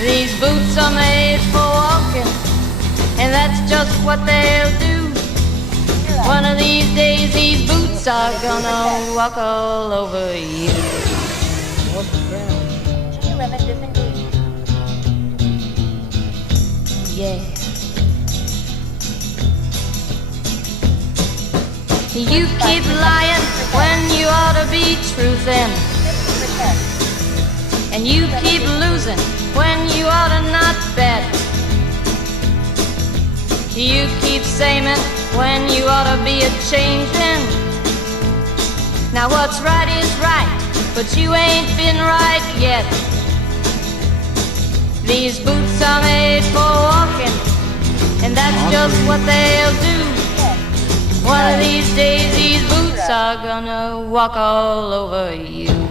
These boots are made for walking, and that's just what they'll do. One of these days these boots are gonna walk all over you. Yeah. You keep lying when you ought to be truthin', and you keep losing when you ought to not bet. You keep saying when you ought to be a-changin'. Now what's right is right, but you ain't been right yet. These boots are made for walking, and that's just what they'll do. One of these days these boots are gonna walk all over you.